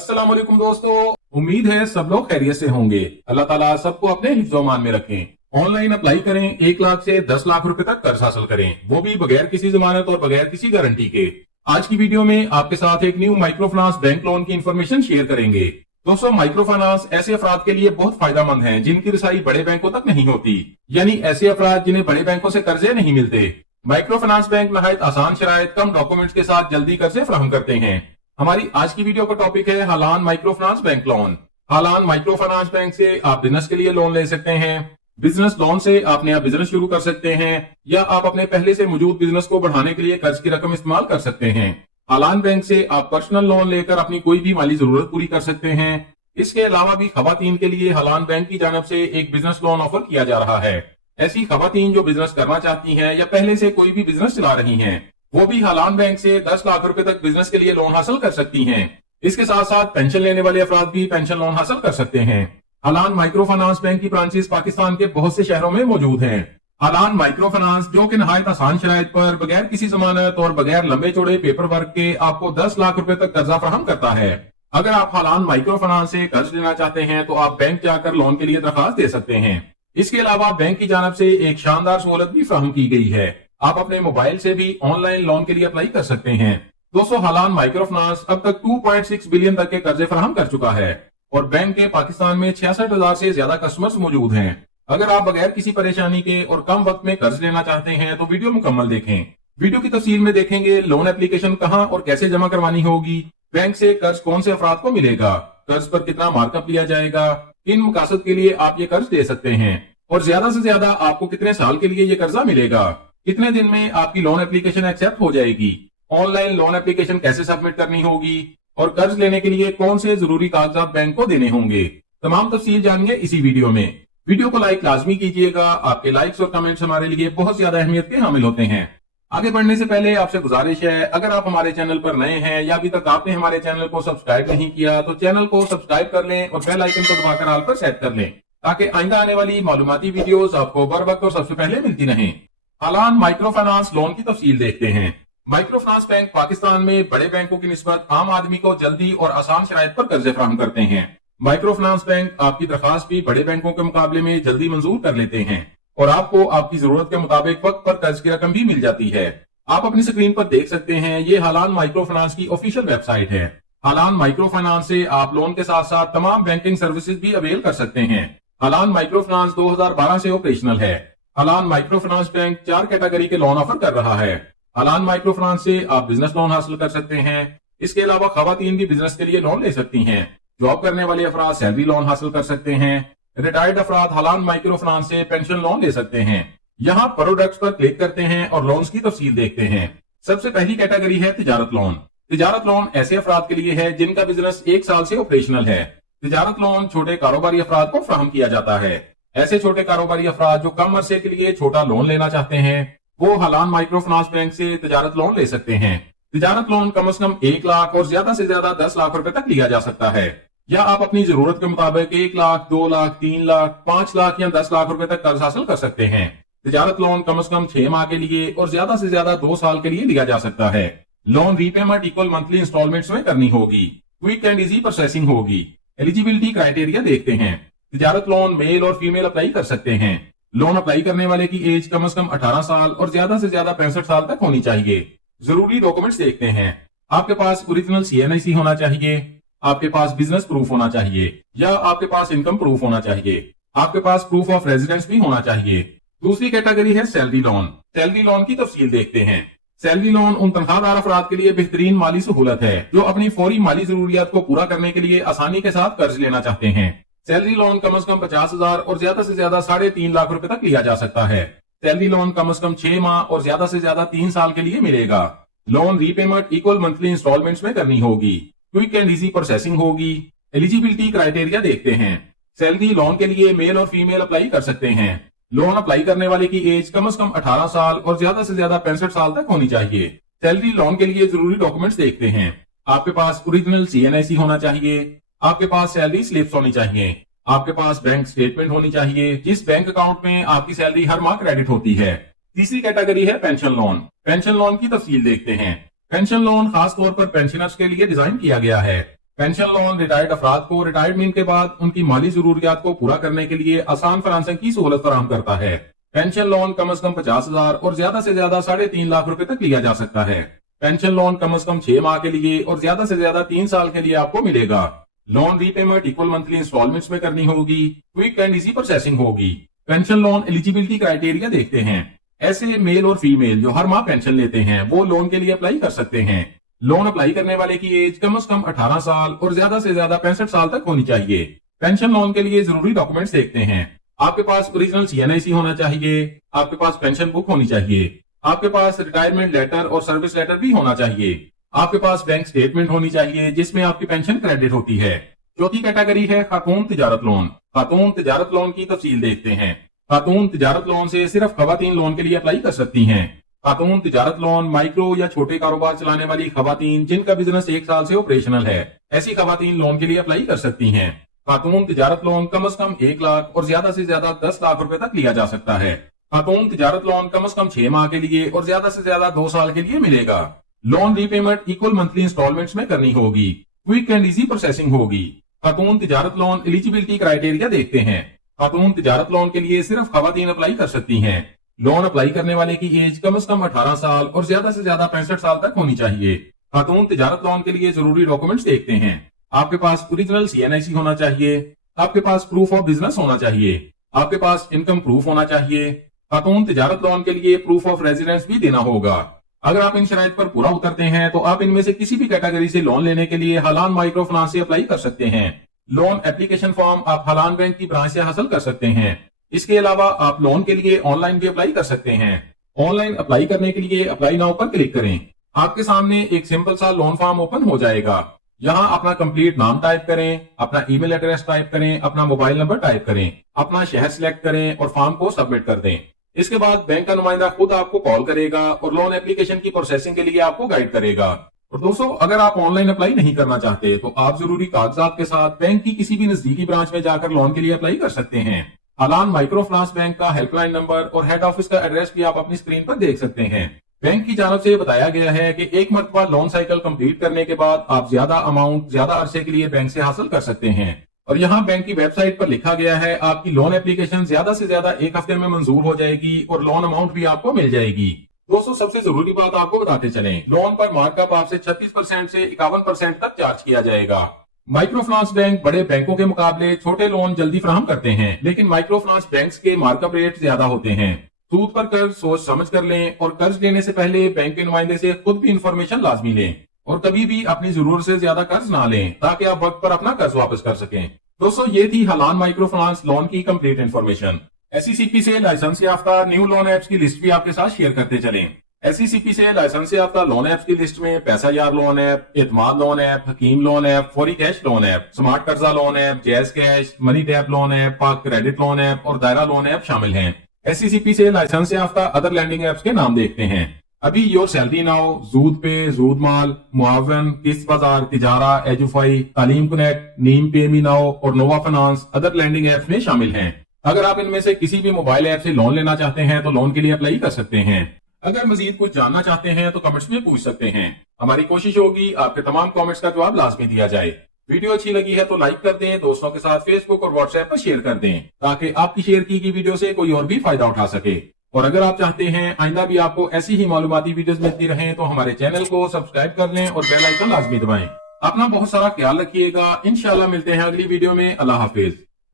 अस्सलाम वालेकुम दोस्तों, उम्मीद है सब लोग खैरियत से होंगे। अल्लाह ताला सबको अपने हिफ्ज़-ओ-अमान में रखें। ऑनलाइन अप्लाई करें, 1 लाख से 10 लाख रुपए तक कर्ज हासिल करें, वो भी बगैर किसी जमानत और बगैर किसी गारंटी के। आज की वीडियो में आपके साथ एक new micro finance bank loan की इन्फॉर्मेशन शेयर करेंगे। दोस्तों, माइक्रो फाइनेंस ऐसे अफराद के लिए बहुत फायदेमंद है जिनकी रसाई बड़े बैंकों तक नहीं होती, यानी ऐसे अफराद जिन्हें बड़े बैंकों से कर्जे नहीं मिलते। माइक्रो फाइनेंस बैंक नहायत आसान शराइत, कम डॉक्यूमेंट्स के साथ जल्दी कर्जे फराहम करते हैं। हमारी आज की वीडियो का टॉपिक है हालान micro finance bank loan. हालान micro finance bank से आप बिजनेस के लिए लोन ले सकते हैं। बिजनेस लोन से आप नया बिजनेस शुरू कर सकते हैं या आप अपने पहले से मौजूद बिजनेस को बढ़ाने के लिए कर्ज की रकम इस्तेमाल कर सकते हैं। हालान बैंक से आप पर्सनल लोन लेकर अपनी कोई भी माली जरूरत पूरी कर सकते हैं। इसके अलावा भी खवातीन के लिए हालान बैंक की जानब से एक बिजनेस लोन ऑफर किया जा रहा है। ऐसी खवातीन जो बिजनेस करना चाहती हैं या पहले से कोई भी बिजनेस चला रही हैं, वो भी हालान बैंक से 10 लाख रुपए तक बिजनेस के लिए लोन हासिल कर सकती हैं। इसके साथ साथ पेंशन लेने वाले अफराद भी पेंशन लोन हासिल कर सकते हैं। हालान माइक्रो फाइनेंस बैंक की ब्रांचेस पाकिस्तान के बहुत से शहरों में मौजूद हैं। हालान माइक्रो फाइनेंस जो कि नहायत आसान शराइत पर बगैर किसी जमानत और बगैर लंबे चौड़े पेपर वर्क के आपको 10 लाख रुपए तक कर्जा फराहम करता है। अगर आप हालान माइक्रो फाइनेंस से कर्ज लेना चाहते हैं तो आप बैंक जाकर लोन के लिए दरखास्त दे सकते हैं। इसके अलावा बैंक की जानब से एक शानदार सहूलत भी फराहम की गई है। आप अपने मोबाइल से भी ऑनलाइन लोन के लिए अप्लाई कर सकते हैं। दोस्तों, हालान माइक्रो फाइनेंस अब तक 2.6 बिलियन तक के कर्जे फराहम कर चुका है और बैंक के पाकिस्तान में 66,000 से ज्यादा कस्टमर्स मौजूद हैं। अगर आप बगैर किसी परेशानी के और कम वक्त में कर्ज लेना चाहते हैं तो वीडियो मुकम्मल देखें। वीडियो की तफसील में देखेंगे लोन एप्लीकेशन कहां और कैसे जमा करवानी होगी, बैंक से कर्ज कौन से अफराद को मिलेगा, कर्ज पर कितना मार्कअप लिया जाएगा, किन मकासद के लिए आप ये कर्ज दे सकते हैं और ज्यादा से ज्यादा आपको कितने साल के लिए ये कर्जा मिलेगा, कितने दिन में आपकी लोन एप्लीकेशन एक्सेप्ट हो जाएगी, ऑनलाइन लोन एप्लीकेशन कैसे सबमिट करनी होगी और कर्ज लेने के लिए कौन से जरूरी कागजात बैंक को देने होंगे। तमाम तफसील जानिए इसी वीडियो में। वीडियो को लाइक लाजमी कीजिएगा, आपके लाइक्स और कमेंट्स हमारे लिए बहुत ज्यादा अहमियत के हामिल होते हैं। आगे बढ़ने से पहले आपसे गुजारिश है, अगर आप हमारे चैनल पर नए हैं या अभी तक आपने हमारे चैनल को सब्सक्राइब नहीं किया तो चैनल को सब्सक्राइब कर लें और बेल आइकन को दबाकर ऑल पर सेट कर लें ताकि आइंदा आने वाली मालूमाती वीडियोस आपको बर वक्त और सबसे पहले मिलती रहें। हालान माइक्रो फाइनेंस लोन की तफसील देखते हैं। माइक्रो फाइनेंस बैंक पाकिस्तान में बड़े बैंकों की निस्बत आम आदमी को जल्दी और आसान शराइत पर कर्जे फराहम करते हैं। माइक्रो फाइनेंस बैंक आपकी दरखास्त भी बड़े बैंकों के मुकाबले में जल्दी मंजूर कर लेते हैं और आपको आपकी जरूरत के मुताबिक वक्त पर कर्ज की रकम भी मिल जाती है। आप अपनी स्क्रीन पर देख सकते हैं, ये हालान माइक्रो फाइनेंस की ऑफिशियल वेबसाइट है। हालान माइक्रो फाइनेंस से आप लोन के साथ साथ तमाम बैंकिंग सर्विसेज भी अवेल कर सकते हैं। हालान माइक्रो फाइनेंस 2012 से ऑपरेशनल है। हालान माइक्रो फाइनेंस बैंक 4 कैटेगरी के लोन ऑफर कर रहा है। हालान माइक्रो फाइनेंस से आप बिजनेस लोन हासिल कर सकते हैं। इसके अलावा खवातीन भी बिजनेस के लिए लोन ले सकती हैं। जॉब करने वाले अफराद सैलरी लोन हासिल कर सकते हैं। रिटायर्ड अफराद हालान माइक्रो फाइनेंस से पेंशन लोन ले सकते हैं। यहाँ प्रोडक्ट्स पर क्लिक करते हैं और लोन्स की तफसील देखते हैं। सबसे पहली कैटेगरी है तिजारत लोन। तिजारत लोन ऐसे अफराद के लिए है जिनका बिजनेस 1 साल से ऑपरेशनल है। तिजारत लोन छोटे कारोबारी अफराद को फराहम किया जाता है। ऐसे छोटे कारोबारी अफराद जो कम अरसे के लिए छोटा लोन लेना चाहते हैं वो हालान माइक्रो फाइनेंस बैंक से तिजारत लोन ले सकते हैं। तिजारत लोन कम से कम 1 लाख और ज्यादा से ज्यादा 10 लाख रुपए तक लिया जा सकता है, या आप अपनी जरूरत के मुताबिक 1 लाख, 2 लाख, 3 लाख, 5 लाख या 10 लाख रुपए तक कर्ज हासिल कर सकते हैं। तिजारत लोन कम से कम 6 माह के लिए और ज्यादा से ज्यादा 2 साल के लिए लिया जा सकता है। Loan repayment equal monthly instalments में करनी होगी। क्विक एंड इजी प्रोसेसिंग होगी। एलिजिबिलिटी क्राइटेरिया देखते हैं। तिजारत लोन मेल और फीमेल अप्लाई कर सकते हैं। लोन अप्लाई करने वाले की एज कम से कम 18 साल और ज्यादा से ज्यादा 65 साल तक होनी चाहिए। जरूरी डॉक्यूमेंट्स देखते हैं। आपके पास ओरिजिनल CNIC होना चाहिए, आपके पास बिजनेस प्रूफ होना चाहिए या आपके पास इनकम प्रूफ होना चाहिए, आपके पास प्रूफ ऑफ रेजिडेंस भी होना चाहिए। दूसरी कैटेगरी है सैलरी लोन। सैलरी लोन की तफसील देखते हैं। सैलरी लोन उन तनख्वाहदार अफराद के लिए बेहतरीन माली सहूलत है जो अपनी फौरी माली जरूरियात को पूरा करने के लिए आसानी के साथ कर्ज लेना चाहते हैं। सैलरी लोन कम से कम 50,000 और ज्यादा से ज्यादा 3.5 लाख रुपए तक लिया जा सकता है। सैलरी लोन कम से कम 6 माह और ज्यादा से ज्यादा 3 साल के लिए मिलेगा। Loan repayment equal monthly instalments में करनी होगी। क्विक एंड इजी प्रोसेसिंग होगी। एलिजिबिलिटी क्राइटेरिया देखते हैं। सैलरी लोन के लिए मेल और फीमेल अप्लाई कर सकते हैं। लोन अप्लाई करने वाले की एज कम से कम 18 साल और ज्यादा से ज्यादा 65 साल तक होनी चाहिए। सैलरी लोन के लिए जरूरी डॉक्यूमेंट्स देखते हैं। आपके पास ओरिजिनल CNIC होना चाहिए, आपके पास सैलरी स्लिप्स होनी चाहिए, आपके पास बैंक स्टेटमेंट होनी चाहिए जिस बैंक अकाउंट में आपकी सैलरी हर माह क्रेडिट होती है। तीसरी कैटेगरी है पेंशन लोन। पेंशन लोन की तफसील देखते हैं। पेंशन लोन खास तौर पर पेंशनर्स के लिए डिजाइन किया गया है। पेंशन लोन रिटायर्ड अफराद को रिटायरमेंट के बाद उनकी माली जरूरियात को पूरा करने के लिए आसान फराहमी की सहूलत फराहम करता है। पेंशन लोन कम से कम 50,000 और ज्यादा से ज्यादा 3.5 लाख रुपए तक लिया जा सकता है। पेंशन लोन कम से कम 6 माह के लिए और ज्यादा से ज्यादा 3 साल के लिए आपको मिलेगा। Loan repayment equal monthly instalments में करनी होगी। क्विक एंड इजी प्रोसेसिंग होगी। पेंशन लोन एलिजिबिलिटी क्राइटेरिया देखते हैं। ऐसे मेल और फीमेल जो हर माह पेंशन लेते हैं वो लोन के लिए अप्लाई कर सकते हैं। लोन अप्लाई करने वाले की एज कम से कम 18 साल और ज्यादा से ज्यादा 65 साल तक होनी चाहिए। पेंशन लोन के लिए जरूरी डॉक्यूमेंट्स देखते हैं। आपके पास ओरिजिनल CNIC होना चाहिए। आपके पास पेंशन बुक होनी चाहिए। आपके पास रिटायरमेंट लेटर और सर्विस लेटर भी होना चाहिए। आपके पास बैंक स्टेटमेंट होनी चाहिए जिसमें आपकी पेंशन क्रेडिट होती है। चौथी कैटेगरी है खातून तिजारत लोन। खातून तिजारत लोन की तफसील देखते हैं। खातून तिजारत लोन से सिर्फ खवातीन लोन के लिए अप्लाई कर सकती हैं। खातून तिजारत लोन माइक्रो या छोटे कारोबार चलाने वाली खवातीन जिनका बिजनेस 1 साल से ऑपरेशनल है, ऐसी खवातीन लोन के लिए अप्लाई कर सकती हैं। खातून तिजारत लोन कम से कम 1 लाख और ज्यादा से ज्यादा 10 लाख रुपए तक लिया जा सकता है। खातून तिजारत लोन कम से कम 6 माह के लिए और ज्यादा से ज्यादा 2 साल के लिए मिलेगा। Loan repayment equal monthly instalments में करनी होगी। क्विक एंड इजी प्रोसेसिंग होगी। खातून तिजारत लोन एलिजिबिलिटी क्राइटेरिया देखते हैं। खातून तिजारत लोन के लिए सिर्फ खवातीन अप्लाई कर सकती हैं। लोन अप्लाई करने वाले की एज कम से कम 18 साल और ज्यादा से ज्यादा 65 साल तक होनी चाहिए। खातून तिजारत लोन के लिए जरूरी डॉक्यूमेंट्स देखते हैं। आपके पास ओरिजिनल CNIC होना चाहिए। आपके पास प्रूफ ऑफ बिजनेस होना चाहिए। आपके पास इनकम प्रूफ होना चाहिए। खातून तिजारत लोन के लिए प्रूफ ऑफ रेजिडेंस भी देना होगा। अगर आप इन शराइत पर पूरा उतरते हैं तो आप इनमें से किसी भी कैटेगरी से लोन लेने के लिए हलान माइक्रो फाइनेंस से अप्लाई कर सकते हैं। लोन एप्लीकेशन फॉर्म आप हलान बैंक की ब्रांच से हासिल कर सकते हैं। इसके अलावा आप लोन के लिए ऑनलाइन भी अप्लाई कर सकते हैं। ऑनलाइन अप्लाई करने के लिए अप्लाई नाउ पर क्लिक करें। आपके सामने एक सिंपल सा लोन फॉर्म ओपन हो जाएगा। यहाँ अपना कंप्लीट नाम टाइप करें, अपना ईमेल एड्रेस टाइप करें, अपना मोबाइल नंबर टाइप करें, अपना शहर सिलेक्ट करें और फॉर्म को सबमिट कर दें। इसके बाद बैंक का नुमाइंदा खुद आपको कॉल करेगा और लोन एप्लीकेशन की प्रोसेसिंग के लिए आपको गाइड करेगा। और दोस्तों, अगर आप ऑनलाइन अप्लाई नहीं करना चाहते तो आप जरूरी कागजात के साथ बैंक की किसी भी नजदीकी ब्रांच में जाकर लोन के लिए अप्लाई कर सकते हैं। हलान माइक्रो फाइनेंस बैंक का हेल्पलाइन नंबर और हेड ऑफिस का एड्रेस भी आप अपनी स्क्रीन पर देख सकते हैं। बैंक की जानब से बताया गया है कि एक मरतबा लोन साइकिल कंप्लीट करने के बाद आप ज्यादा अमाउंट ज्यादा अरसे के लिए बैंक से हासिल कर सकते हैं। और यहाँ बैंक की वेबसाइट पर लिखा गया है आपकी लोन एप्लीकेशन ज्यादा से ज्यादा 1 हफ्ते में मंजूर हो जाएगी और लोन अमाउंट भी आपको मिल जाएगी। दोस्तों, सबसे जरूरी बात आपको बताते चलें, लोन पर मार्कअप आपसे 36% से 51% तक चार्ज किया जाएगा। माइक्रो फाइनेंस बैंक बड़े बैंकों के मुकाबले छोटे लोन जल्दी फराहम करते हैं, लेकिन माइक्रो फाइनेंस बैंक के मार्कअप रेट ज्यादा होते हैं। सूद पर कर्ज सोच समझ कर लें और कर्ज लेने से पहले बैंक के नुमाइंदे से खुद भी इंफॉर्मेशन लाजमी लें और कभी भी अपनी जरूरत से ज्यादा कर्ज ना लें ताकि आप वक्त पर अपना कर्ज वापस कर सकें। दोस्तों, ये थी हलान माइक्रो फाइनेंस लोन की कंप्लीट इन्फॉर्मेशन। SECP से लाइसेंस याफ्ता न्यू लोन एप्स की लिस्ट भी आपके साथ शेयर करते चलें। SECP से लाइसेंस याफ्ता लोन एप्स की लिस्ट में पैसा यार लोन ऐप, एतमाद लोन ऐप, हकीम लोन ऐप, फौरी कैश लोन ऐप, स्मार्ट कर्जा loan app, jazz cash, money tap loan app, पाक क्रेडिट लोन ऐप और दायरा लोन ऐप शामिल हैं। SECP से लाइसेंस याफ्ता अदर लैंडिंग एप्स के नाम देखते हैं। अभी योर सैलरी नाउ, जूद पे, जूद माल, मुआवन, किस्त बाजार, तिजारा, एजुफाई, तालीम कनेक्ट, नीम पे मी नाउ और नोवा फाइनेंस अदर लैंडिंग एप्स में शामिल हैं। अगर आप इनमें से किसी भी मोबाइल ऐप से लोन लेना चाहते हैं तो लोन के लिए अप्लाई कर सकते हैं। अगर मजीद कुछ जानना चाहते हैं तो कमेंट्स में पूछ सकते हैं। हमारी कोशिश होगी आपके तमाम कमेंट्स का जवाब लाजमी दिया जाए। वीडियो अच्छी लगी है तो लाइक कर दें, दोस्तों के साथ फेसबुक और व्हाट्सएप पर शेयर कर दें ताकि आपकी शेयर की गई वीडियो से कोई और भी फायदा उठा सके। और अगर आप चाहते हैं आइंदा भी आपको ऐसी ही मालूमाती वीडियोस मिलती रहें तो हमारे चैनल को सब्सक्राइब कर लें और बेल आइकन लाजमी दबाएं। अपना बहुत सारा ख्याल रखिएगा। इंशाल्लाह मिलते हैं अगली वीडियो में। अल्लाह हाफिज।